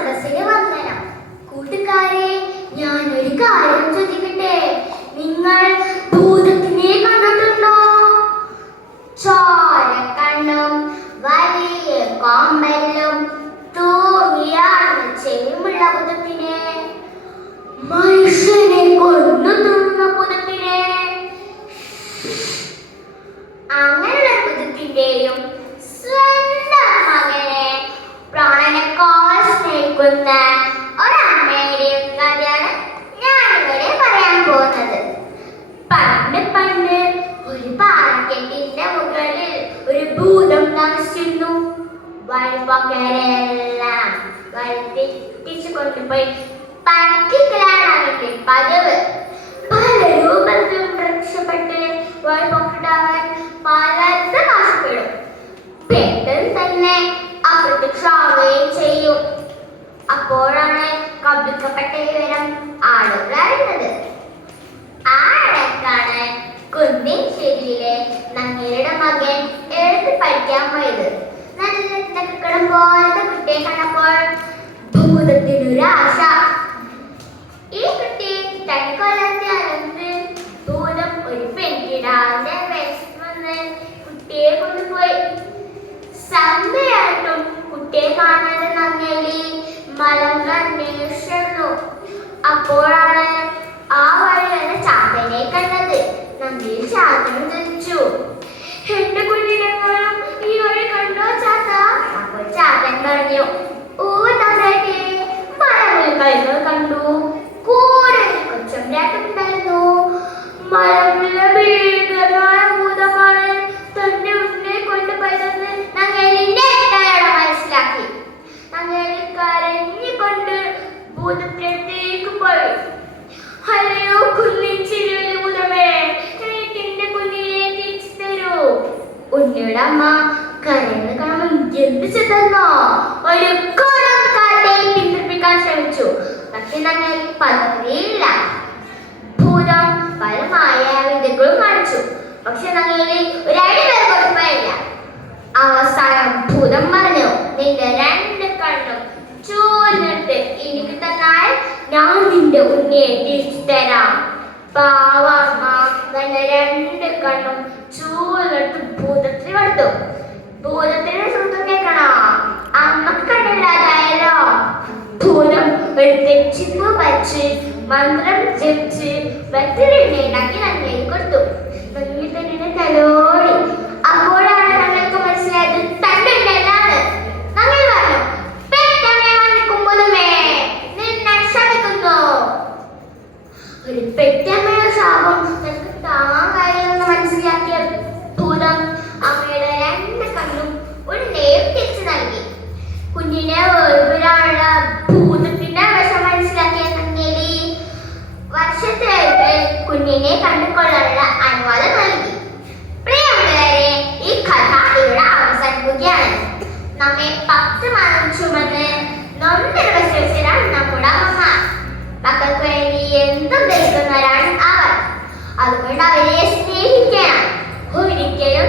സദസ്സിന് വന്ദനം. കൂട്ടുകാരെ ഞാൻ ഒരു കാര്യം ചോദിക്കട്ടെ? നിങ്ങൾ വഴിപോക്കരെല്ലാം വഴി തെറ്റിച്ചു കൊണ്ടുപോയി. പറ്റിക്കലാണ് അവന്റെ പതിവ്. പല രൂപത്തിലും പ്രത്യക്ഷപ്പെട്ട് വഴിപോക്കിട്ടാവാൻ പലർക്കും ആശപ്പെടും പെട്ടെന്ന് തന്നെ അപ്രത്യക്ഷമാവുകയും ചെയ്യും. അപ്പോഴാണ് കബിക്കപ്പെട്ട വിവരം ആളുകൾ അറിയുന്നത്. ആടക്കാണ് കുന്നിൻ ശരിയിലെ നങ്ങേരുടെ മകൻ എഴുതി പഠിക്കാൻ പോയത്? പോലത്തെ കുട്ടിയെ കണ്ടപ്പോൾ ഭൂതത്തിനൊരാശ. ഈ കുട്ടി തനിക്കൊല്ലാതെ അറിഞ്ഞ് ഭൂതം ഒരു പെൺകിടാവിന്റെ വിഷമെന്ന് കുട്ടിയെ കൊണ്ടുപോയി. സന്ധ്യയായിട്ടും കുട്ടിയെ കാണാതെ നങ്ങേലി മലം അന്വേഷിച്ചിരുന്നു അപ്പോഴാണ് ആ വഴി വന്ന ചാത്തനെ കണ്ടത്. നന്ദി ചാത്തനും ധരിച്ചു എന്റെ കുഞ്ഞിനെങ്ങാനും ഈ വഴി കണ്ടോ ചാത്ത അപ്പോൾ ചാത്തൻ പറഞ്ഞു കണ്ടു. കൂടെ കൊച്ചം രാട്ടുണ്ടായിരുന്നു മരങ്ങളിലെ ഭീകരമായ ഭൂതമാണ് തന്റെ ഉണ്ണിയെ കൊണ്ടുപോയതെന്ന് നങ്ങേലിന്റെ എട്ടായോടെ മനസ്സിലാക്കി. നങ്ങേലി കരഞ്ഞുകൊണ്ട് ഭൂതത്തിലേക്ക് പോയി. ഉണ്ണിയുടെ അമ്മ കരയുന്ന കാണുമ്പോൾ എന്ത് ഒരു കോടം കാട്ടെ പിന്തിരിപ്പിക്കാൻ ശ്രമിച്ചു. പക്ഷെ തന്നെ പതിയില്ല ഭൂതം പലമായ വിധങ്ങളും കാണിച്ചു. പക്ഷെ ഒരു ഒരടി വരെ കൊടുക്കില്ല അവസാനം ഭൂതം പറഞ്ഞു നിന്റെ രണ്ട് കണ്ണും ചോർന്നിട്ട് എനിക്ക് തന്നാൽ ഞാൻ നിന്റെ ഉണ്ണിയെ തിരിച്ചു തരാം. പാവാമ്മ തന്റെ രണ്ട് കണ്ണും ചൂർന്നിട്ട് ಬೆಳ್ ಮಂತ್ರ ಜಪ್ಚು ಭಕ್ತರನ್ನೇ ನಗೆ ನನ್ನ ಕೊಟ್ಟು കുഞ്ഞിനെ കണ്ടുകൊള്ളാനുള്ള അനുവാദം നൽകി. പ്രിയമുള്ളവരെ ഈ കഥ ഇവിടെ അവസാനിപ്പിക്കുകയാണ്. നമ്മെ പത്ത് മാസം ചുമന്ന് നൊന്ത് വിശ്വസിച്ചാണ് നമ്മുടെ അമ്മ മക്കൾക്ക് വേണ്ടി എന്തും നൽകുന്നവരാണ് അവർ. അതുകൊണ്ട് അവരെ സ്നേഹിക്കണം. ഒരിക്കലും